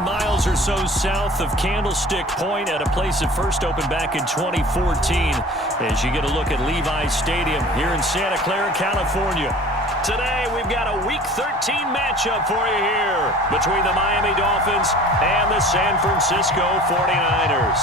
miles or so south of Candlestick Point at a place that first opened back in 2014 as you get a look at Levi's Stadium here in Santa Clara, California. Today, we've got a Week 13 matchup for you here between the Miami Dolphins and the San Francisco 49ers.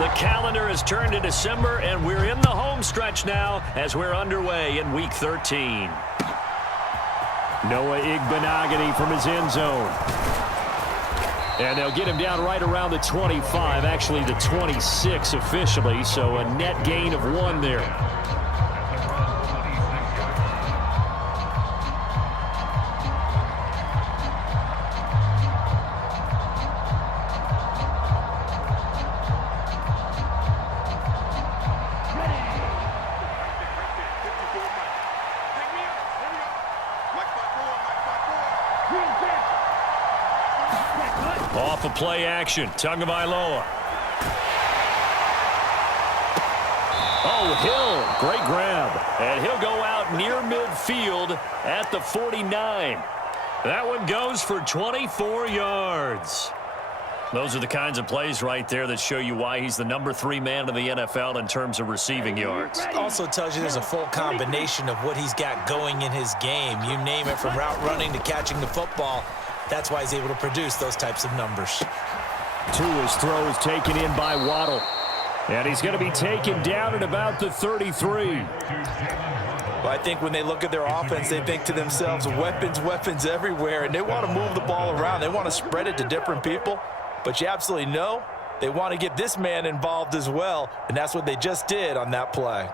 The calendar has turned to December, and we're in the home stretch now as we're underway in Week 13. Noah Igbenogany from his end zone. And they'll get him down right around the 25, actually the 26 officially, so a net gain of 1 there. Off of play action, Tagovailoa. Oh, Hill, great grab. And he'll go out near midfield at the 49. That one goes for 24 yards. Those are the kinds of plays right there that show you why he's the number 3 man in the NFL in terms of receiving yards. Also tells you there's a full combination of what he's got going in his game. You name it, from route running to catching the football. That's why he's able to produce those types of numbers. Tua's throw is taken in by Waddle. And he's going to be taken down at about the 33. Well, I think when they look at their offense, they think to themselves, weapons, weapons everywhere, and they want to move the ball around. They want to spread it to different people. But you absolutely know they want to get this man involved as well, and that's what they just did on that play.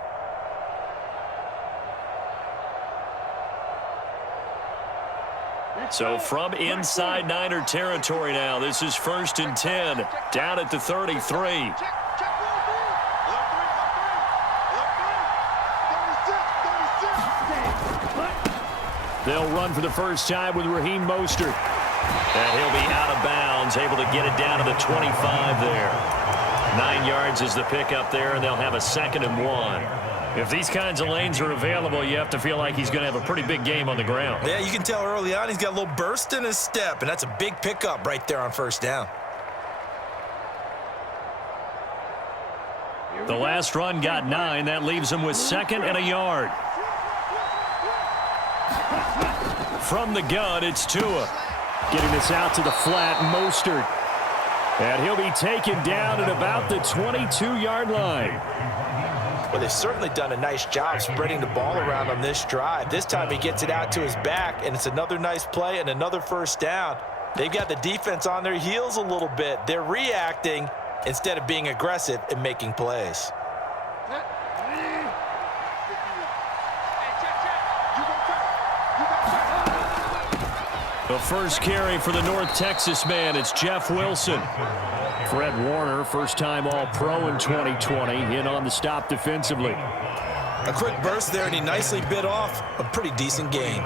So from inside Niner territory now, this is 1st and 10, down at the 33. They'll run for the first time with Raheem Mostert. And he'll be out of bounds, able to get it down to the 25 there. 9 yards is the pickup there, and they'll have a 2nd and 1. If these kinds of lanes are available, you have to feel like he's going to have a pretty big game on the ground. Yeah, you can tell early on he's got a little burst in his step, and that's a big pickup right there on 1st down. The last run got 9. That leaves him with 2nd and a yard. From the gun, it's Tua. Getting this out to the flat, Mostert. And he'll be taken down at about the 22-yard line. Well, they've certainly done a nice job spreading the ball around on this drive. This time he gets it out to his back, and it's another nice play and another 1st down. They've got the defense on their heels a little bit. They're reacting instead of being aggressive and making plays. The first carry for the North Texas man, it's Jeff Wilson. Fred Warner, first-time All-Pro in 2020, in on the stop defensively. A quick burst there, and he nicely bit off a pretty decent gain.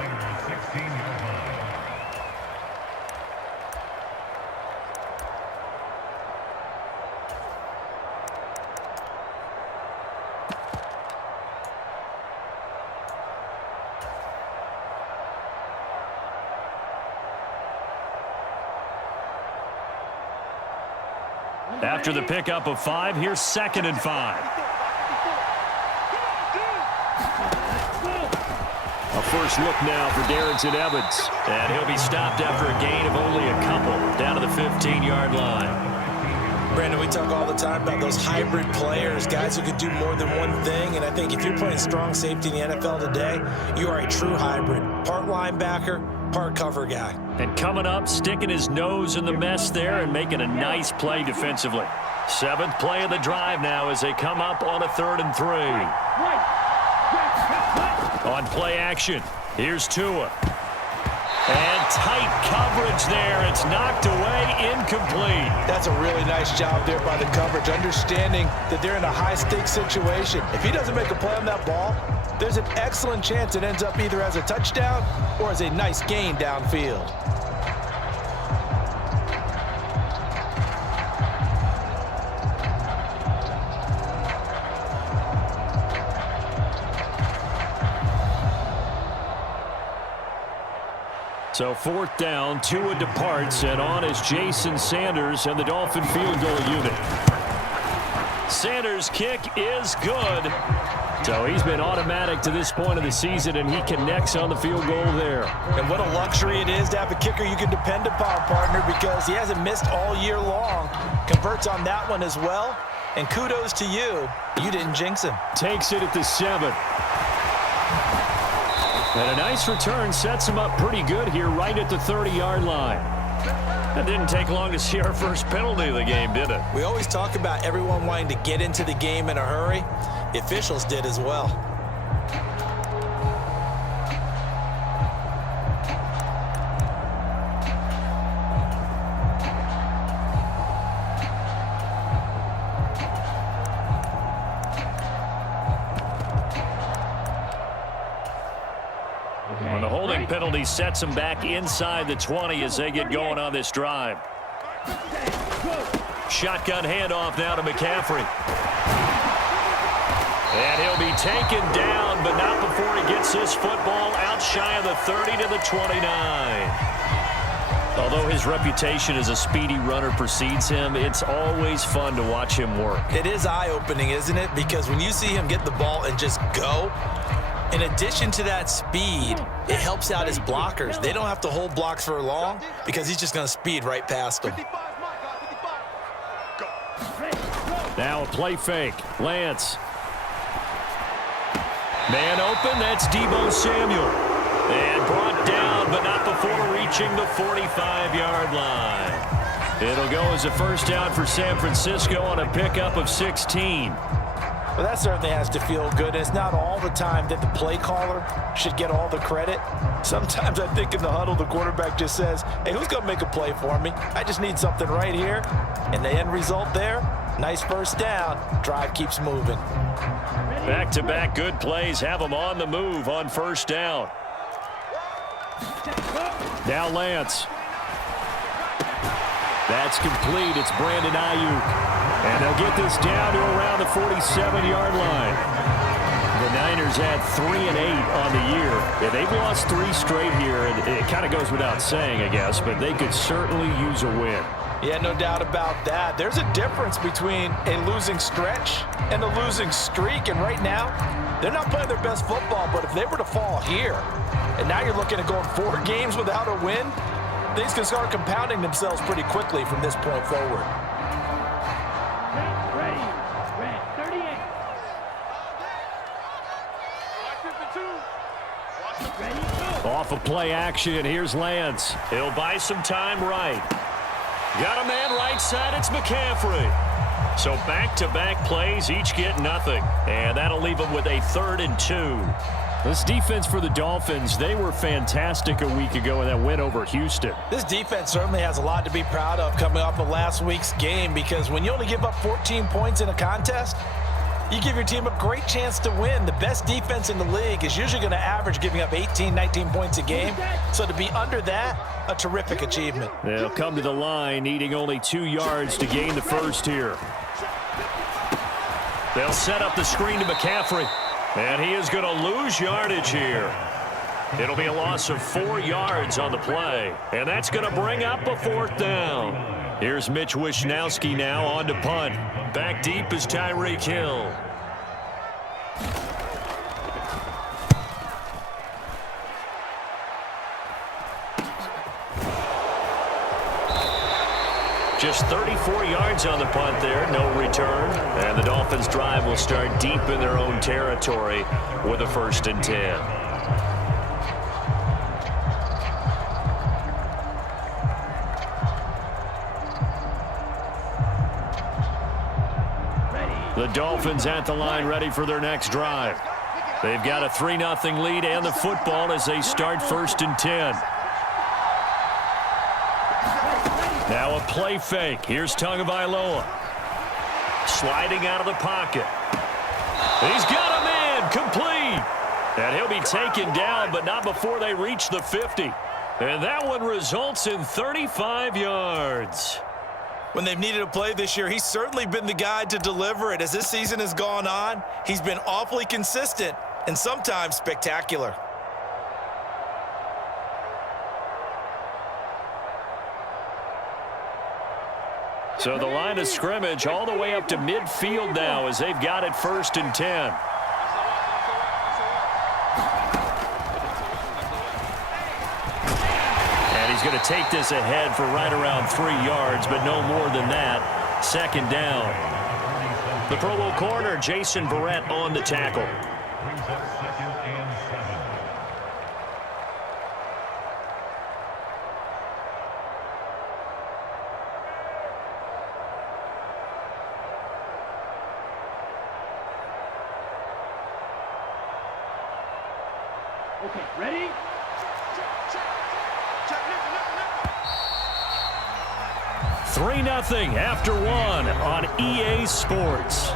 After the pickup of 5, here's 2nd and 5. A first look now for Darrington Evans. And he'll be stopped after a gain of only a couple, down to the 15-yard line. Brandon, we talk all the time about those hybrid players, guys who can do more than one thing. And I think if you're playing strong safety in the NFL today, you are a true hybrid. Part linebacker, part cover guy. And coming up, sticking his nose in the mess there and making a nice play defensively. 7th play of the drive now as they come up on a 3rd and 3. On play action, here's Tua. And tight coverage there. It's knocked away, incomplete. That's a really nice job there by the coverage, understanding that they're in a high-stakes situation. If he doesn't make a play on that ball, there's an excellent chance it ends up either as a touchdown or as a nice gain downfield. So 4th down, Tua departs, and on is Jason Sanders and the Dolphin field goal unit. Sanders' kick is good. So he's been automatic to this point of the season, and he connects on the field goal there. And what a luxury it is to have a kicker you can depend upon, partner, because he hasn't missed all year long. Converts on that one as well. And kudos to you. You didn't jinx him. Takes it at the 7. And a nice return sets him up pretty good here right at the 30-yard line. That didn't take long to see our first penalty of the game, did it? We always talk about everyone wanting to get into the game in a hurry. The officials did as well. And the holding penalty sets them back inside the 20 as they get going on this drive. Shotgun handoff now to McCaffrey. And he'll be taken down, but not before he gets this football out shy of the 30 to the 29. Although his reputation as a speedy runner precedes him, it's always fun to watch him work. It is eye-opening, isn't it? Because when you see him get the ball and just go, in addition to that speed, it helps out his blockers. They don't have to hold blocks for long because he's just going to speed right past them. Now a play fake. Lance. Man open, that's Deebo Samuel. And brought down, but not before reaching the 45-yard line. It'll go as a first down for San Francisco on a pickup of 16. Well, that certainly has to feel good. It's not all the time that the play caller should get all the credit. Sometimes I think in the huddle, the quarterback just says, hey, who's going to make a play for me? I just need something right here. And the end result there, nice first down. Drive keeps moving. Back-to-back good plays have them on the move on first down. Now Lance. That's complete. It's Brandon Ayuk. And they'll get this down to around the 47-yard line. The Niners had 3-8 on the year. Yeah, they've lost 3 straight here, and it kind of goes without saying, I guess, but they could certainly use a win. Yeah, no doubt about that. There's a difference between a losing stretch and a losing streak, and right now, they're not playing their best football, but if they were to fall here, and now you're looking at going 4 games without a win, things can start compounding themselves pretty quickly from this point forward. Off of play action, here's Lance. He'll buy some time right. Got a man right side, it's McCaffrey. So back-to-back plays, each get nothing. And that'll leave them with a 3rd and 2. This defense for the Dolphins, they were fantastic a week ago in that win over Houston. This defense certainly has a lot to be proud of coming off of last week's game, because when you only give up 14 points in a contest, you give your team a great chance to win. The best defense in the league is usually going to average giving up 18, 19 points a game. So to be under that, a terrific achievement. They'll come to the line, needing only 2 yards to gain the first here. They'll set up the screen to McCaffrey. And he is going to lose yardage here. It'll be a loss of 4 yards on the play. And that's going to bring up a 4th down. Here's Mitch Wishnowski now on to punt. Back deep is Tyreek Hill. Just 34 yards on the punt there, no return. And the Dolphins drive will start deep in their own territory with a 1st and 10. The Dolphins at the line ready for their next drive. They've got a 3-0 lead and the football as they start 1st and 10. Now a play fake. Here's Tagovailoa. Sliding out of the pocket. He's got a man complete. And he'll be taken down, but not before they reach the 50. And that one results in 35 yards. When they've needed a play this year, he's certainly been the guy to deliver it. As this season has gone on, he's been awfully consistent and sometimes spectacular. So the line of scrimmage all the way up to midfield now as they've got it 1st and 10. And he's going to take this ahead for right around 3 yards, but no more than that. 2nd down. The Pro Bowl corner, Jason Verrett, on the tackle. Okay, ready? 3-0 after 1 on EA Sports.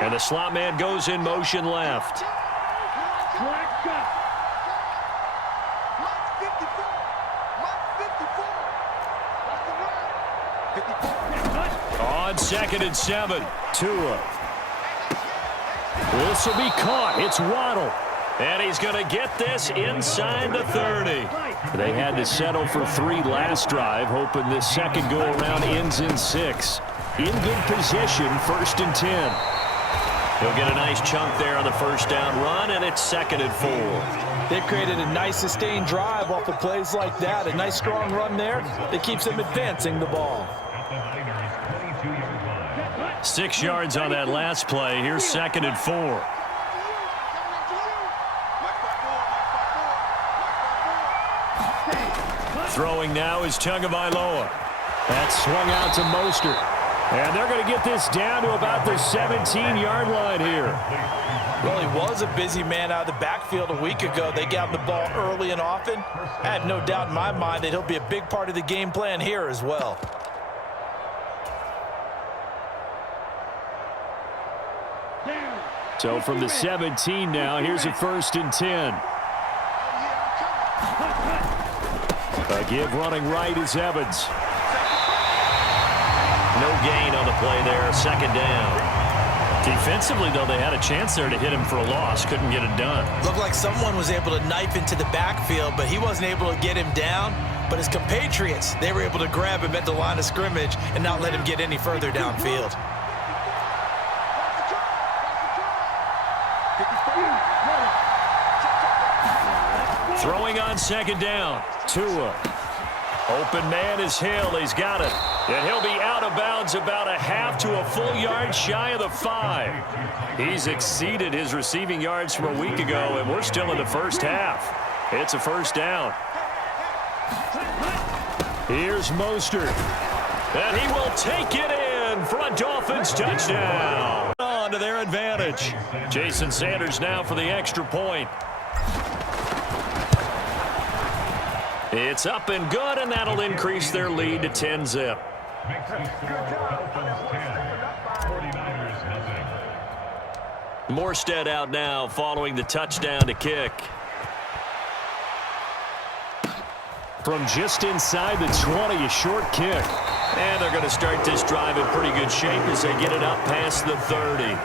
And the slot man goes in motion left. On 2nd and 7, Tua. This will be caught. It's Waddle. And he's going to get this inside the 30. They had to settle for 3 last drive, hoping this second go-around ends in 6. In good position, 1st and 10. He'll get a nice chunk there on the 1st down run, and it's 2nd and 4. They've created a nice sustained drive off of plays like that. A nice strong run there that keeps them advancing the ball. 6 yards on that last play. Here's 2nd and 4. Throwing now is Tagovailoa. That's swung out to Mostert. And they're going to get this down to about the 17-yard line here. Well, he was a busy man out of the backfield a week ago. They got him the ball early and often. I have no doubt in my mind that he'll be a big part of the game plan here as well. So from the 17 now, here's a 1st and 10. A give running right is Evans. No gain on the play there, 2nd down. Defensively, though, they had a chance there to hit him for a loss. Couldn't get it done. Looked like someone was able to knife into the backfield, but he wasn't able to get him down. But his compatriots, they were able to grab him at the line of scrimmage and not let him get any further downfield. Throwing on 2nd down. Tua. Open man is Hill. He's got it. And he'll be out of bounds about a half to a full yard shy of the 5. He's exceeded his receiving yards from a week ago, and we're still in the 1st half. It's a 1st down. Here's Mostert. And he will take it in for a Dolphins touchdown. On to their advantage. Jason Sanders now for the extra point. It's up and good, and that'll increase their lead to 10-zip. Morstead out now following the touchdown to kick. From just inside the 20, a short kick. And they're going to start this drive in pretty good shape as they get it up past the 30.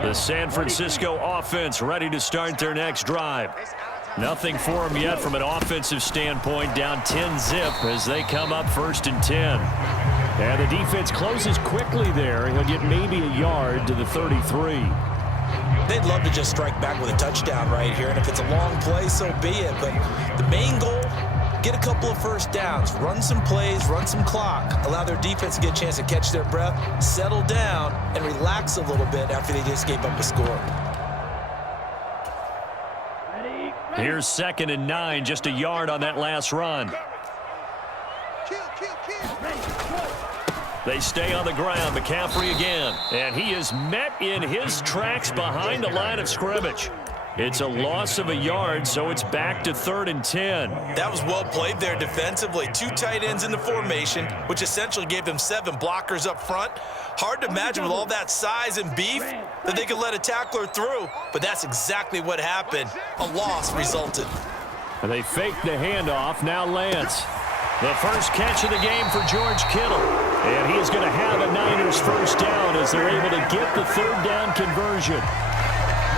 The San Francisco offense ready to start their next drive. Nothing for them yet from an offensive standpoint, down 10-zip as they come up 1st and 10. And the defense closes quickly there. He'll get maybe a yard to the 33. They'd love to just strike back with a touchdown right here, and if it's a long play, so be it. But the main goal, get a couple of 1st downs, run some plays, run some clock, allow their defense to get a chance to catch their breath, settle down, and relax a little bit after they just gave up a score. Here's 2nd and 9, just a yard on that last run. They stay on the ground. McCaffrey again. And he is met in his tracks behind the line of scrimmage. It's a loss of a yard, so it's back to 3rd and 10. That was well played there defensively. 2 tight ends in the formation, which essentially gave them 7 blockers up front. Hard to imagine with all that size and beef that they could let a tackler through, but that's exactly what happened. A loss resulted. And they faked the handoff. Now Lance. The first catch of the game for George Kittle. And he is going to have a Niners first down as they're able to get the 3rd down conversion.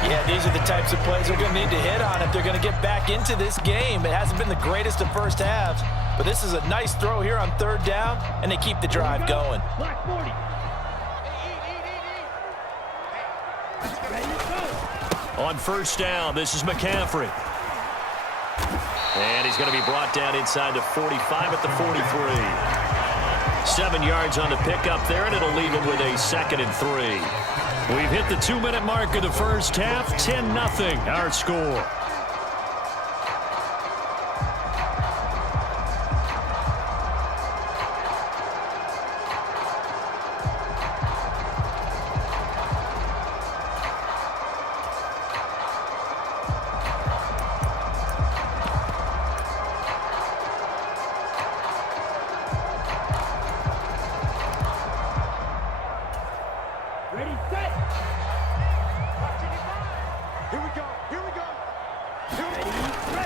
Yeah, these are the types of plays they're going to need to hit on if they're going to get back into this game. It hasn't been the greatest of first halves, but this is a nice throw here on 3rd down, and they keep the drive going. Black 40. On first down, this is McCaffrey. And he's going to be brought down inside the 45 at the 43. 7 yards on the pickup there, and it'll leave him with a 2nd and 3. We've hit the 2-minute mark of the first half. 10-0 our score. Ready, set. Ready.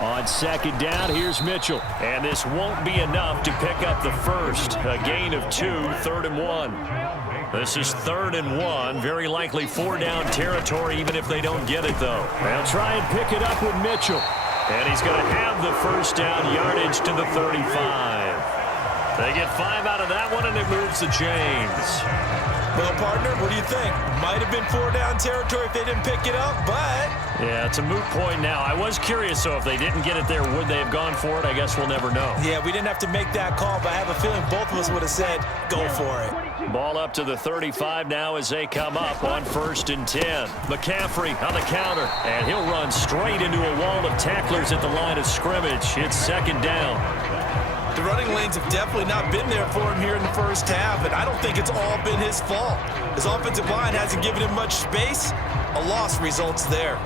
On 2nd down, here's Mitchell. And this won't be enough to pick up the first. A gain of 2, 3rd and 1. This is 3rd and 1. Very likely 4-down territory, even if they don't get it, though. They'll try and pick it up with Mitchell. And he's going to have the first down yardage to the 35. They get 5 out of that one, and it moves the chains. Well, partner, what do you think? Might have been 4-down territory if they didn't pick it up, but... Yeah, it's a moot point now. I was curious, though, if they didn't get it there, would they have gone for it? I guess we'll never know. Yeah, we didn't have to make that call, but I have a feeling both of us would have said, go for it. Ball up to the 35 now as they come up on 1st and 10. McCaffrey on the counter, and he'll run straight into a wall of tacklers at the line of scrimmage. It's 2nd down. The running lanes have definitely not been there for him here in the first half, and I don't think it's all been his fault. His offensive line hasn't given him much space. A loss results there.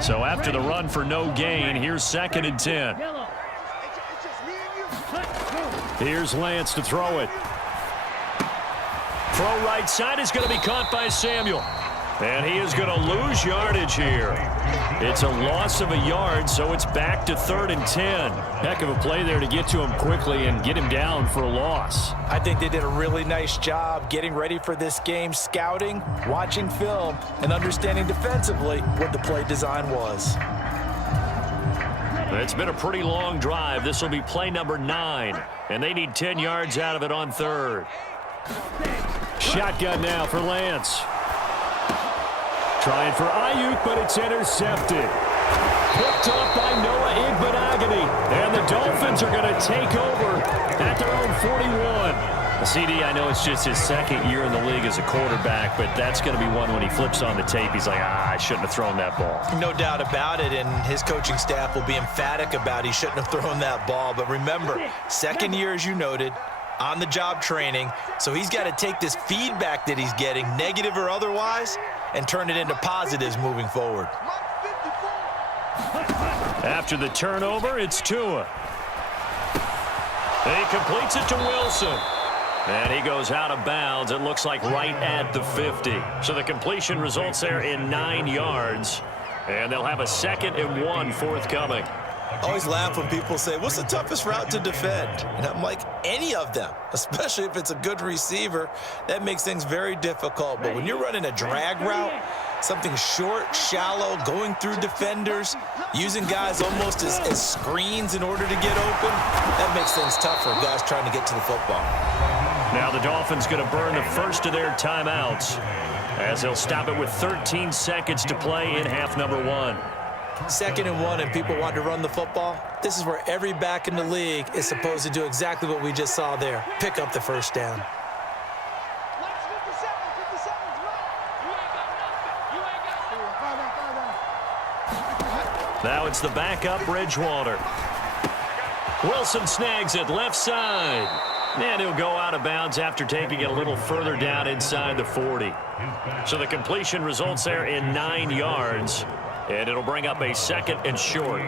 So after the run for no gain, here's 2nd and 10. Here's Lance to throw it. Throw right side is going to be caught by Samuel. And he is going to lose yardage here. It's a loss of a yard, so it's back to 3rd and 10. Heck of a play there to get to him quickly and get him down for a loss. I think they did a really nice job getting ready for this game, scouting, watching film, and understanding defensively what the play design was. It's been a pretty long drive. This will be play number 9, and they need 10 yards out of it on 3rd. Shotgun now for Lance. Trying for Ayuk, but it's intercepted. Picked off by Noah Igbenogany. And the Dolphins are going to take over at their own 41. CD, I know it's just his 2nd year in the league as a quarterback, but that's going to be one when he flips on the tape. He's like, I shouldn't have thrown that ball. No doubt about it, and his coaching staff will be emphatic about he shouldn't have thrown that ball. But remember, 2nd year, as you noted, on-the-job training, so he's got to take this feedback that he's getting, negative or otherwise, and turn it into positives moving forward. After the turnover, it's Tua. And he completes it to Wilson. And he goes out of bounds, it looks like right at the 50. So the completion results there in 9 yards. And they'll have a 2nd and 1 forthcoming. I always laugh when people say, what's the toughest route to defend? And I'm like, any of them, especially if it's a good receiver. That makes things very difficult. But when you're running a drag route, something short, shallow, going through defenders, using guys almost as screens in order to get open, that makes things tough for guys trying to get to the football. Now the Dolphins going to burn the first of their timeouts as they'll stop it with 13 seconds to play in half number 1. 2nd and 1 and people want to run the football. This is where every back in the league is supposed to do exactly what we just saw there. Pick up the first down. Now it's the backup Bridgewater. Wilson snags it left side. And he'll go out of bounds after taking it a little further down inside the 40. So the completion results there in 9 yards. And it'll bring up a 2nd and short.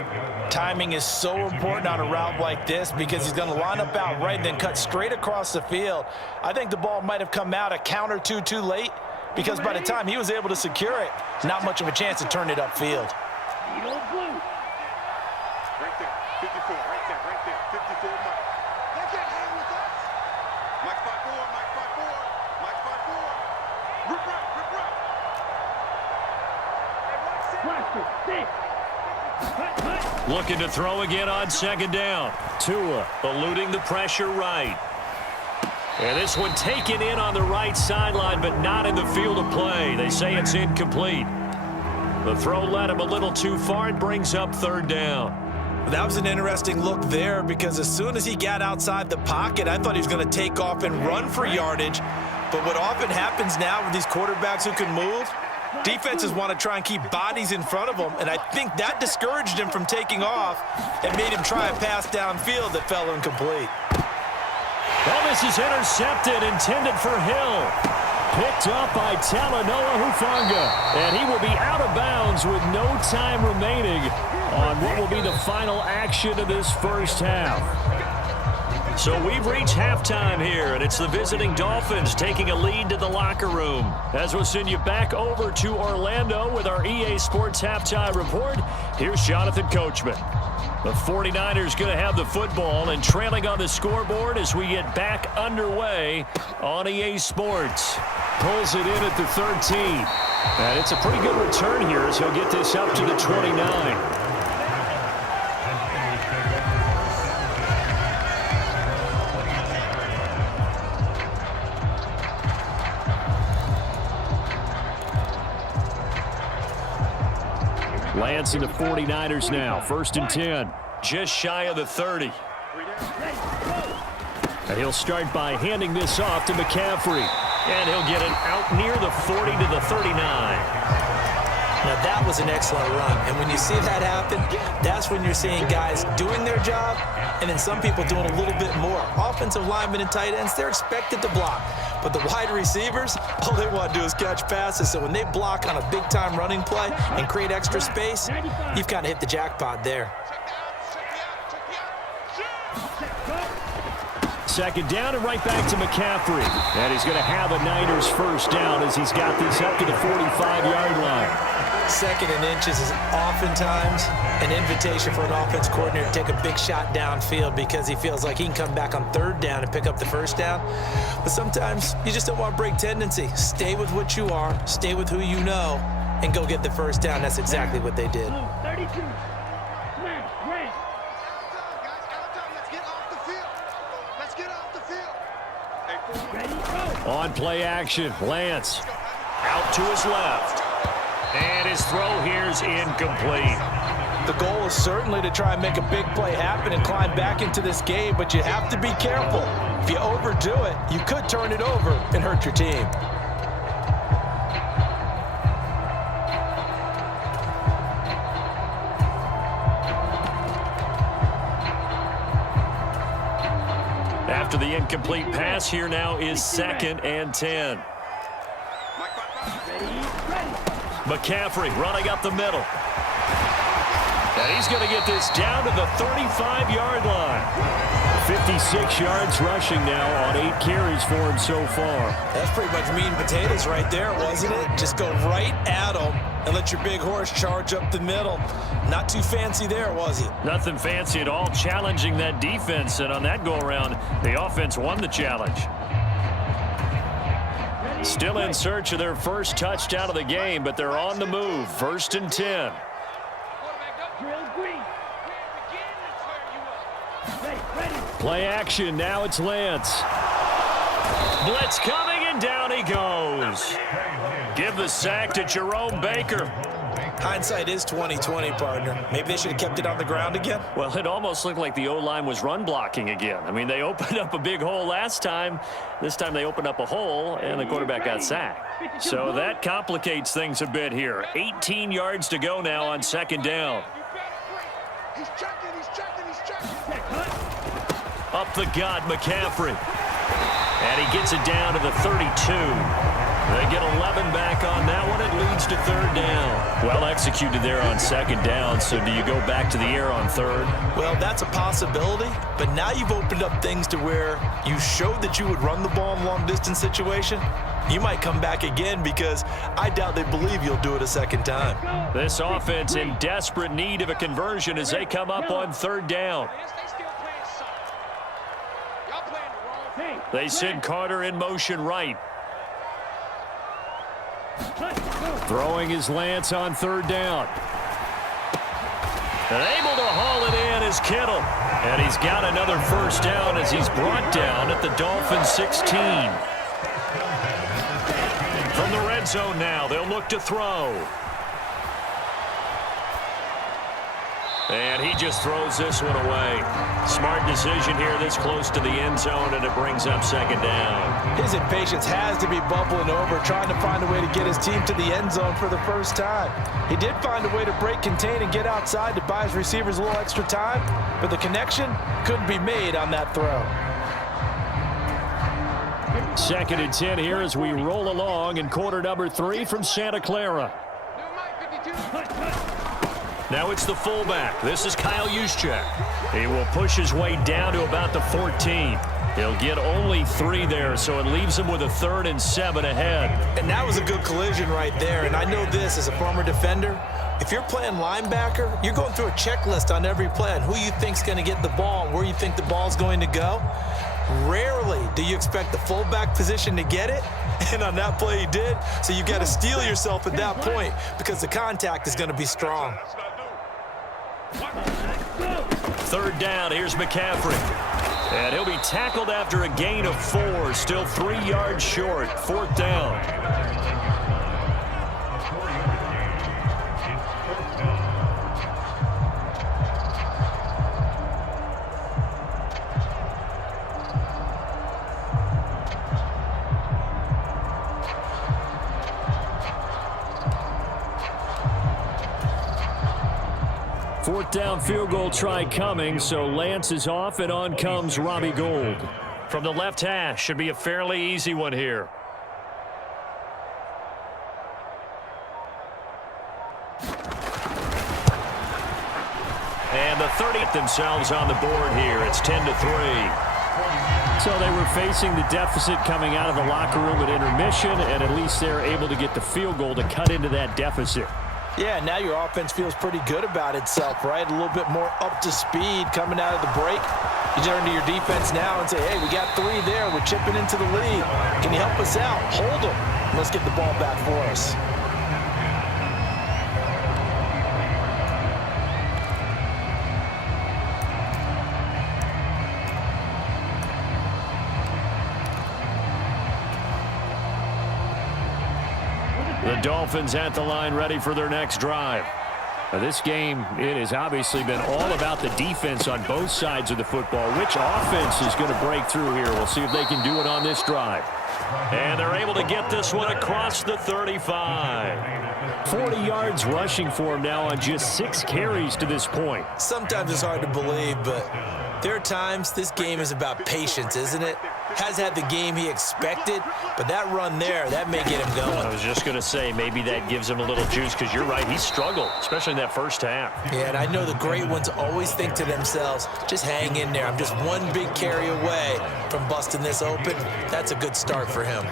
Timing is so important on a route like this because he's going to line up out right and then cut straight across the field. I think the ball might have come out a count or two too late because by the time he was able to secure it, not much of a chance to turn it upfield. Eagle blue. Right there, 54, right there, 54, Mike. They can't hang with us. Mike 5-4, Mike 5-4, Mike 5-4. Rip right, rip right. Blaster. Stick. Cut, cut. Looking to throw again on 2nd down. Tua eluding the pressure right. And this one taken in on the right sideline, but not in the field of play. They say it's incomplete. The throw led him a little too far. It brings up 3rd down. That was an interesting look there because as soon as he got outside the pocket, I thought he was going to take off and run for yardage. But what often happens now with these quarterbacks who can move, defenses want to try and keep bodies in front of them, and I think that discouraged him from taking off and made him try a pass downfield that fell incomplete. Well, this is intercepted, intended for Hill. Picked up by Talanoa Hufanga, and he will be out of bounds with no time remaining on what will be the final action of this first half. So we've reached halftime here, and it's the visiting Dolphins taking a lead to the locker room. As we'll send you back over to Orlando with our EA Sports Halftime Report, here's Jonathan Coachman. The 49ers going to have the football and trailing on the scoreboard as we get back underway on EA Sports. Pulls it in at the 13. And it's a pretty good return here as he'll get this up to the 29. Lance in the 49ers now. 1st and 10. Just shy of the 30. And he'll start by handing this off to McCaffrey. And he'll get it out near the 40 to the 39. Now that was an excellent run. And when you see that happen, that's when you're seeing guys doing their job and then some people doing a little bit more. Offensive linemen and tight ends, they're expected to block. But the wide receivers, all they want to do is catch passes. So when they block on a big-time running play and create extra space, you've kind of hit the jackpot there. 2nd down and right back to McCaffrey. And he's going to have a Niners 1st down as he's got this up to the 45-yard line. 2nd and inches is oftentimes an invitation for an offense coordinator to take a big shot downfield because he feels like he can come back on 3rd down and pick up the 1st down. But sometimes you just don't want to break tendency. Stay with what you are, stay with who you know, and go get the 1st down. That's exactly what they did. 32. Smash. Red. Ready, go. On play action, Lance out to his left. And his throw here's incomplete. The goal is certainly to try and make a big play happen and climb back into this game, but you have to be careful. If you overdo it, you could turn it over and hurt your team. After the incomplete pass, here now is 2nd and 10. McCaffrey running up the middle. And he's going to get this down to the 35-yard line. 56 yards rushing now on 8 carries for him so far. That's pretty much meat and potatoes right there, wasn't it? Just go right at him and let your big horse charge up the middle. Not too fancy there, was he? Nothing fancy at all, challenging that defense. And on that go-around, the offense won the challenge. Still in search of their first touchdown of the game, but they're on the move. 1st and 10. Play action. Now it's Lance. Blitz coming, and down he goes. Give the sack to Jerome Baker. Hindsight is 20/20, partner. Maybe they should have kept it on the ground again. Well, it almost looked like the O-line was run blocking again. I mean, they opened up a big hole last time. This time they opened up a hole, and the quarterback got sacked. So that complicates things a bit here. 18 yards to go now on 2nd down. He's checking, he's checking, he's checking. Up the gut, McCaffrey. And he gets it down to the 32. They get 11 back on that one. It leads to third down. Well executed there on second down. So do you go back to the air on third? Well, that's a possibility, but now you've opened up things to where you showed that you would run the ball in long-distance situation. You might come back again because I doubt they believe you'll do it a second time. This offense in desperate need of a conversion as they come up on third down. They send Carter in motion right. Throwing his Lance on third down. And able to haul it in is Kittle. And he's got another first down as he's brought down at the Dolphins 16. From the red zone now, they'll look to throw. And he just throws this one away. Smart decision here this close to the end zone, and it brings up second down. His impatience has to be bubbling over, trying to find a way to get his team to the end zone for the first time. He did find a way to break, contain, and get outside to buy his receivers a little extra time, but the connection couldn't be made on that throw. Second and 10 here as we roll along in quarter number 3 from Santa Clara. Now it's the fullback. This is Kyle Juszczyk. He will push his way down to about the 14. He'll get only 3 there, so it leaves him with a 3rd and 7 ahead. And that was a good collision right there. And I know this as a former defender. If you're playing linebacker, you're going through a checklist on every play on who you think's going to get the ball and where you think the ball's going to go. Rarely do you expect the fullback position to get it, and on that play he did. So you've got to steel yourself at that point because the contact is going to be strong. Third down, here's McCaffrey. And he'll be tackled after a gain of 4, still 3 yards short. 4th down. Fourth down field goal try coming, so Lance is off, and on comes Robbie Gould. From the left hash, should be a fairly easy one here. And the 30th themselves on the board here. It's 10-3. So they were facing the deficit coming out of the locker room at intermission, and at least they're able to get the field goal to cut into that deficit. Yeah, now your offense feels pretty good about itself, right? A little bit more up to speed coming out of the break. You turn to your defense now and say, hey, we got 3 there. We're chipping into the lead. Can you help us out? Hold them. Let's get the ball back for us. The Dolphins at the line ready for their next drive. Now this game, it has obviously been all about the defense on both sides of the football. Which offense is going to break through here? We'll see if they can do it on this drive. And they're able to get this one across the 35. 40 yards rushing for him now on just 6 carries to this point. Sometimes it's hard to believe, but there are times this game is about patience, isn't it? Has had the game he expected, but that run there, that may get him going. I was just going to say, maybe that gives him a little juice, because you're right, he struggled, especially in that first half. Yeah, and I know the great ones always think to themselves, just hang in there. I'm just one big carry away from busting this open. That's a good start for him.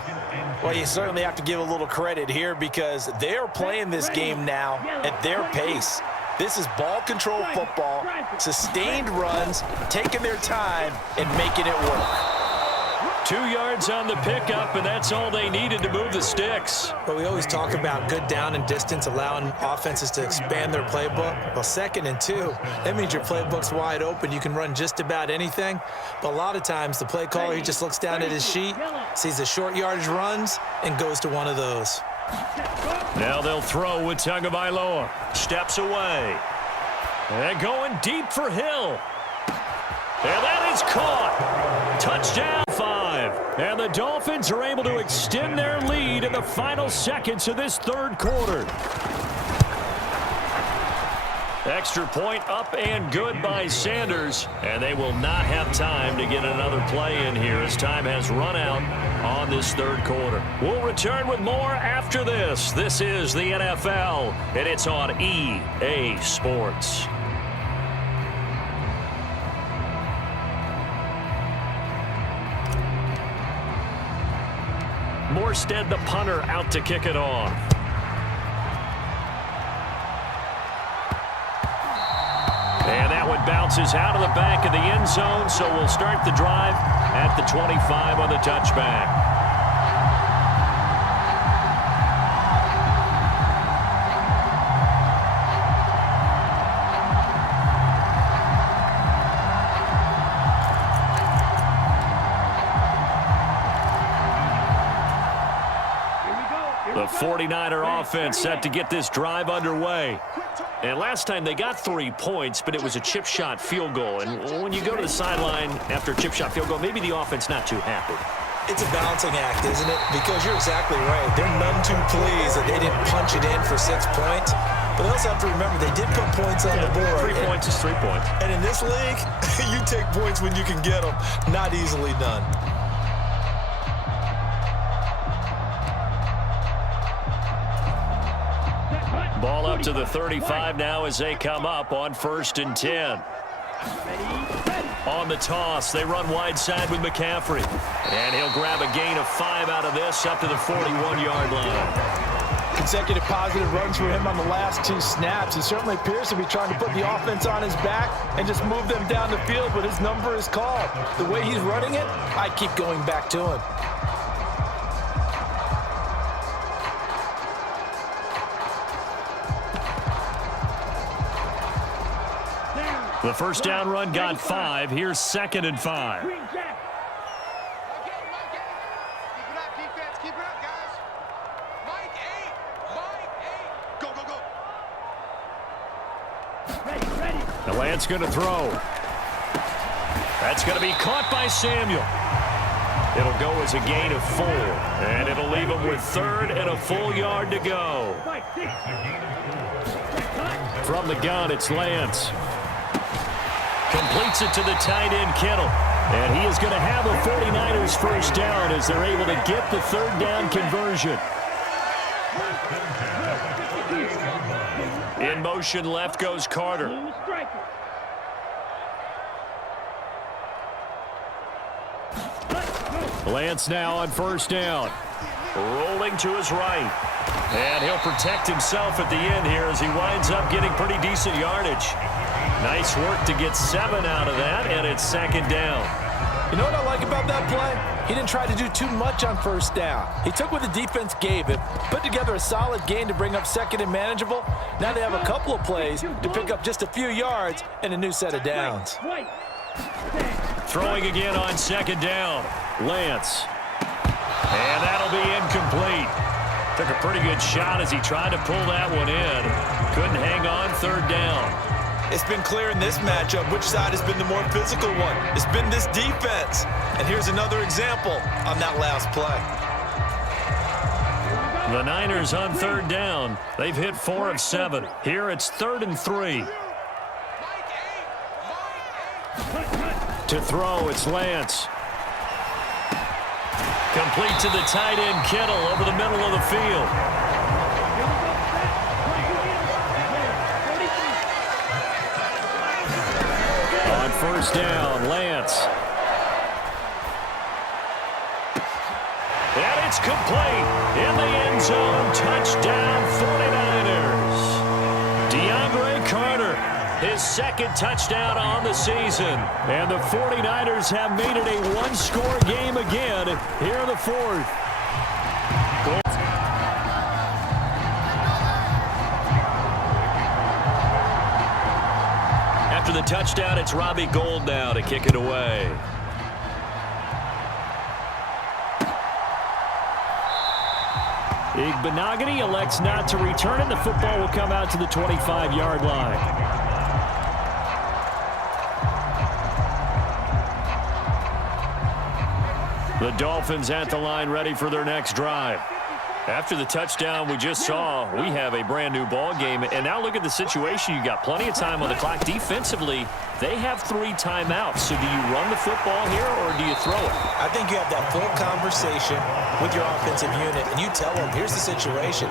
Well, you certainly have to give a little credit here because they're playing this game now at their pace. This is ball control football, sustained runs, taking their time and making it work. 2 yards on the pickup, and that's all they needed to move the sticks. But we always talk about good down and distance, allowing offenses to expand their playbook. Well, 2nd and 2, that means your playbook's wide open. You can run just about anything. But a lot of times, the play caller, he just looks down at his sheet, sees the short yardage runs, and goes to one of those. Now they'll throw with Tagovailoa. Steps away. And going deep for Hill. And that is caught. Touchdown 5. And the Dolphins are able to extend their lead in the final seconds of this third quarter. Extra point up and good by Sanders, and they will not have time to get another play in here as time has run out on this third quarter. We'll return with more after this. This is the NFL, and it's on EA Sports. Morstead, the punter, out to kick it off. And that one bounces out of the back of the end zone, so we'll start the drive at the 25 on the touchback. The 49er offense set to get this drive underway. And last time they got 3 points, but it was a chip shot field goal. And when you go to the sideline after a chip shot field goal, maybe the offense not too happy. It's a balancing act, isn't it? Because you're exactly right. They're none too pleased that they didn't punch it in for 6 points. But they also have to remember they did put points on the board. 3 points is 3 points. And in this league, you take points when you can get them. Not easily done. Ball up to the 35 now as they come up on 1st and 10. On the toss, they run wide side with McCaffrey. And he'll grab a gain of 5 out of this up to the 41-yard line. Consecutive positive runs for him on the last 2 snaps. He certainly appears to be trying to put the offense on his back and just move them down the field, but his number is called. The way he's running it, I keep going back to him. The first down run got 5. Here's 2nd and 5. Keep it up, defense. Keep it up, guys. Mike 8. Go, go, go. Ready. The Lance going to throw. That's going to be caught by Samuel. It'll go as a gain of 4. And it'll leave him with 3rd and a full yard to go. From the gun, it's Lance. Completes it to the tight end, Kittle. And he is going to have the 49ers first down as they're able to get the 3rd down conversion. In motion, left goes Carter. Lance now on 1st down. Rolling to his right. And he'll protect himself at the end here as he winds up getting pretty decent yardage. Nice work to get 7 out of that, and it's 2nd down. You know what I like about that play? He didn't try to do too much on 1st down. He took what the defense gave him, put together a solid gain to bring up 2nd and manageable. Now they have a couple of plays to pick up just a few yards and a new set of downs. Throwing again on 2nd down. Lance. And that'll be incomplete. Took a pretty good shot as he tried to pull that one in. Couldn't hang on 3rd down. It's been clear in this matchup which side has been the more physical one. It's been this defense. And here's another example on that last play. The Niners on 3rd down. They've hit 4 of 7. Here it's 3rd and 3. To throw, it's Lance. Complete to the tight end, Kittle, over the middle of the field. On 1st down, Lance. And it's complete. In the end zone, touchdown 49ers. DeAndre Carter, his 2nd touchdown on the season. And the 49ers have made it a 1-score game again here in the 4th. After the touchdown, it's Robbie Gould now to kick it away. Igbenogany elects not to return it. The football will come out to the 25-yard line. The Dolphins at the line ready for their next drive. After the touchdown we just saw, we have a brand new ball game. And now look at the situation. You got plenty of time on the clock. Defensively, they have 3 timeouts. So do you run the football here or do you throw it? I think you have that full conversation with your offensive unit, and you tell them, here's the situation.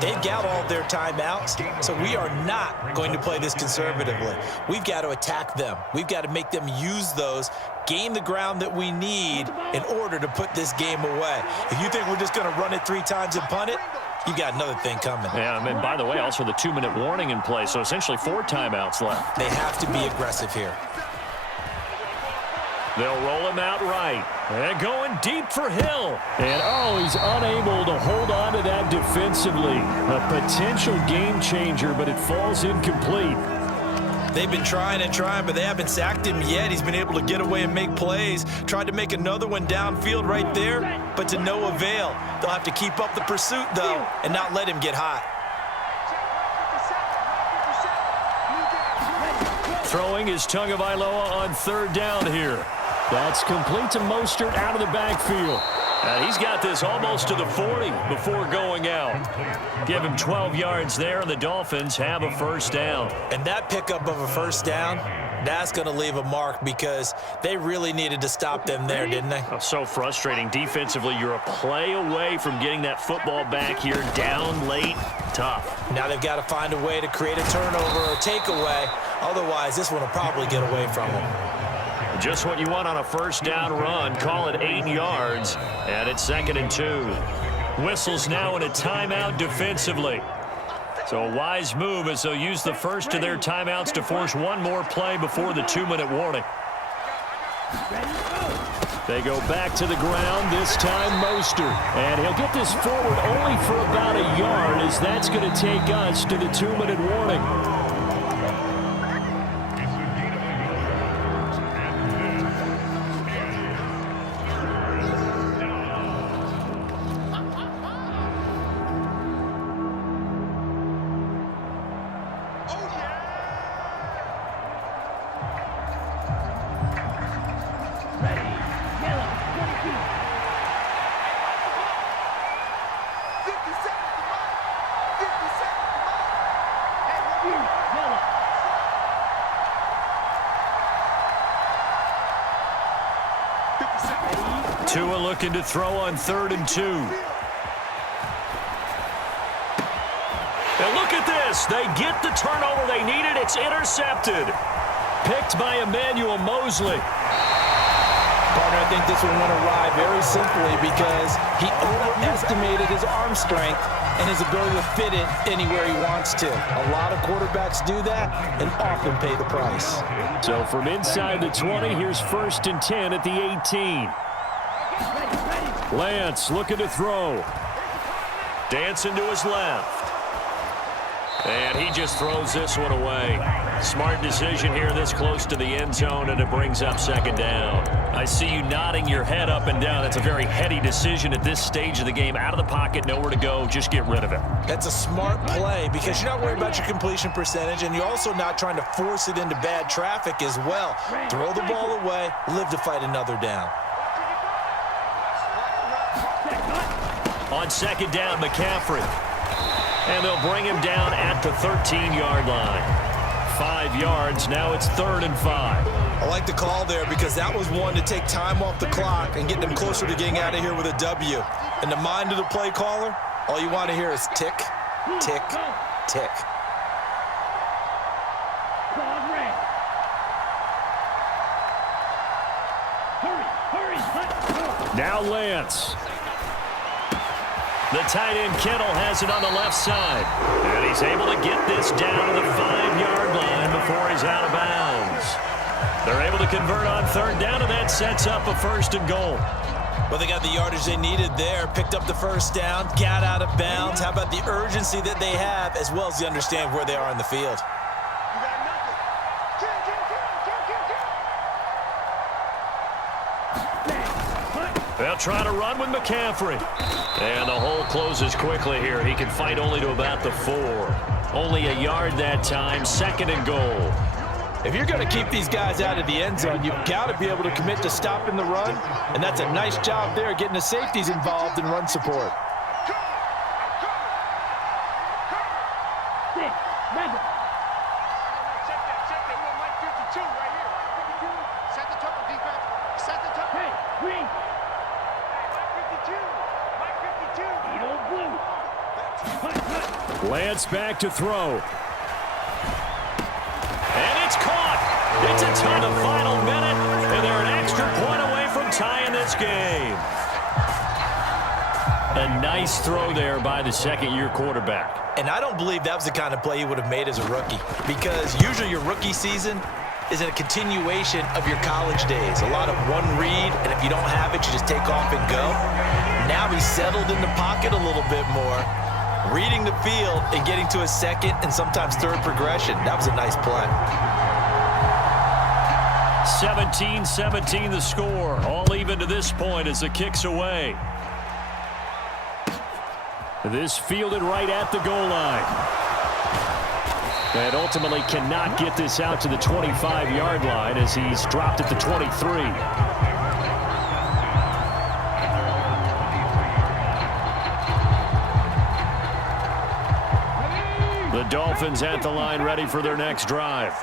They've got all their timeouts, so we are not going to play this conservatively. We've got to attack them. We've got to make them use those, gain the ground that we need in order to put this game away. If you think we're just going to run it 3 times and punt it, you got another thing coming. Yeah, and by the way, also the 2-minute warning in play, so essentially 4 timeouts left. They have to be aggressive here. They'll roll him out right. And going deep for Hill. And, he's unable to hold on to that defensively. A potential game changer, but it falls incomplete. They've been trying and trying, but they haven't sacked him yet. He's been able to get away and make plays. Tried to make another one downfield right there, but to no avail. They'll have to keep up the pursuit, though, and not let him get hot. Throwing is Tagovailoa on 3rd down here. That's complete to Mostert out of the backfield. And he's got this almost to the 40 before going out. Give him 12 yards there, and the Dolphins have a 1st down. And that pickup of a 1st down, that's going to leave a mark because they really needed to stop them there, didn't they? Oh, so frustrating. Defensively, you're a play away from getting that football back here down late. Tough. Now they've got to find a way to create a turnover or takeaway. Otherwise, this one will probably get away from them. Just what you want on a 1st down run. Call it 8 yards, and it's 2nd and 2. Whistles now in a timeout defensively. So a wise move as they'll use the first of their timeouts to force one more play before the 2-minute warning. They go back to the ground, this time Mostert. And he'll get this forward only for about a yard, as that's going to take us to the 2-minute warning. Tua looking to throw on 3rd and 2. And look at this. They get the turnover they needed. It's intercepted. Picked by Emmanuel Mosley. Partner, I think this one went awry very simply because he overestimated his arm strength and his ability to fit it anywhere he wants to. A lot of quarterbacks do that and often pay the price. So from inside the 20, here's 1st and 10 at the 18. Lance looking to throw. Dancing to his left. And he just throws this one away. Smart decision here this close to the end zone, and it brings up 2nd down. I see you nodding your head up and down. That's a very heady decision at this stage of the game. Out of the pocket, nowhere to go. Just get rid of it. That's a smart play because you're not worried about your completion percentage, and you're also not trying to force it into bad traffic as well. Throw the ball away, live to fight another down. On 2nd down, McCaffrey. And they'll bring him down at the 13-yard line. 5 yards. Now it's 3rd and 5. I like the call there because that was one to take time off the clock and get them closer to getting out of here with a W. In the mind of the play caller, all you want to hear is tick, tick, tick. Now Lance. The tight end Kittle has it on the left side. And he's able to get this down to the 5-yard line before he's out of bounds. They're able to convert on 3rd down, and that sets up a 1st and goal. Well, they got the yardage they needed there, picked up the 1st down, got out of bounds. How about the urgency that they have, as well as the understand where they are in the field? They'll try to run with McCaffrey. And the hole closes quickly here. He can fight only to about the 4. Only a yard that time. 2nd and goal. If you're going to keep these guys out of the end zone, you've got to be able to commit to stopping the run. And that's a nice job there, getting the safeties involved in run support. Lance back to throw. And it's caught. It's a ton of final minute, and they're an extra point away from tying this game. A nice throw there by the second-year quarterback. And I don't believe that was the kind of play he would have made as a rookie, because usually your rookie season is a continuation of your college days. A lot of one read, and if you don't have it, you just take off and go. Now he's settled in the pocket a little bit more, reading the field and getting to a second and sometimes third progression. That was a nice play. 17-17 the score. All even to this point as the kick's away. This fielded right at the goal line. And ultimately cannot get this out to the 25-yard line as he's dropped at the 23. The Dolphins at the line ready for their next drive.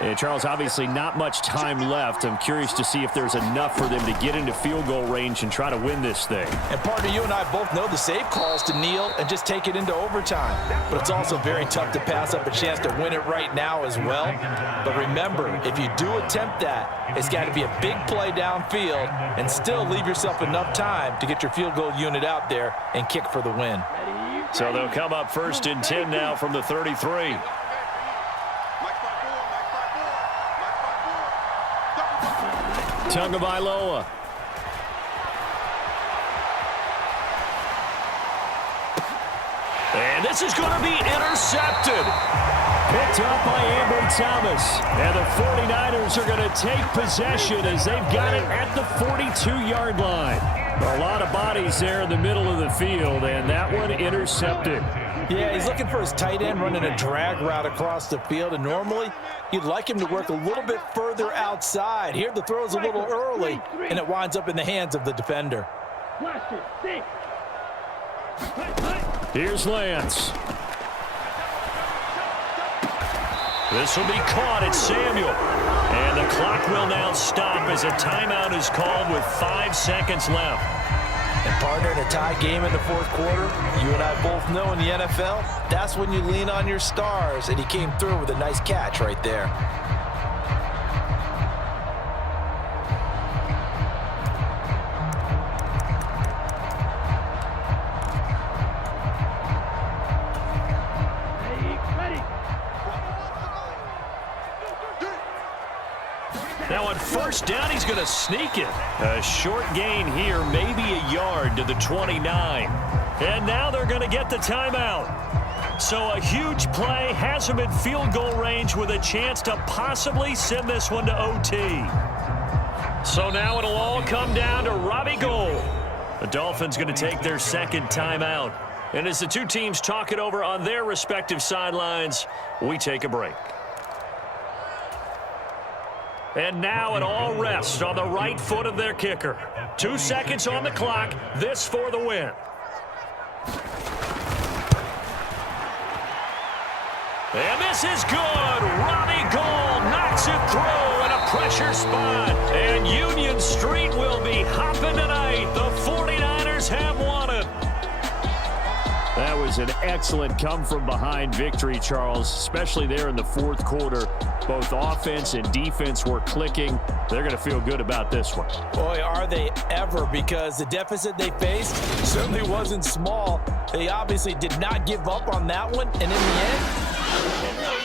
And Charles, obviously not much time left. I'm curious to see if there's enough for them to get into field goal range and try to win this thing. And partner, you and I both know the save calls to kneel and just take it into overtime. But it's also very tough to pass up a chance to win it right now as well. But remember, if you do attempt that, it's got to be a big play downfield and still leave yourself enough time to get your field goal unit out there and kick for the win. So they'll come up 1st and 10 now from the 33. Tagovailoa. And this is going to be intercepted. Picked up by Ambry Thomas. And the 49ers are going to take possession as they've got it at the 42-yard line. A lot of bodies there in the middle of the field, and that one intercepted. Yeah, he's looking for his tight end running a drag route across the field, and normally you'd like him to work a little bit further outside. Here the throw is a little early, and it winds up in the hands of the defender. Here's Lance. This will be caught at Samuel. And the clock will now stop as a timeout is called with 5 seconds left. And partner, in a tie game in the fourth quarter, you and I both know in the NFL, that's when you lean on your stars, and he came through with a nice catch right there. Now on first down, he's going to sneak it. A short gain here, maybe a yard to the 29. And now they're going to get the timeout. So a huge play has him in field goal range with a chance to possibly send this one to OT. So now it'll all come down to Robbie Gould. The Dolphins going to take their second timeout. And as the two teams talk it over on their respective sidelines, we take a break. And now it all rests on the right foot of their kicker. 2 seconds on the clock. This for the win. And this is good. Robbie Gould knocks it through in a pressure spot. And Union Street will be hopping tonight. The 49ers have won it. That was an excellent come-from-behind victory, Charles, especially there in the fourth quarter. Both offense and defense were clicking. They're going to feel good about this one. Boy, are they ever, because the deficit they faced certainly wasn't small. They obviously did not give up on that one, and in the end,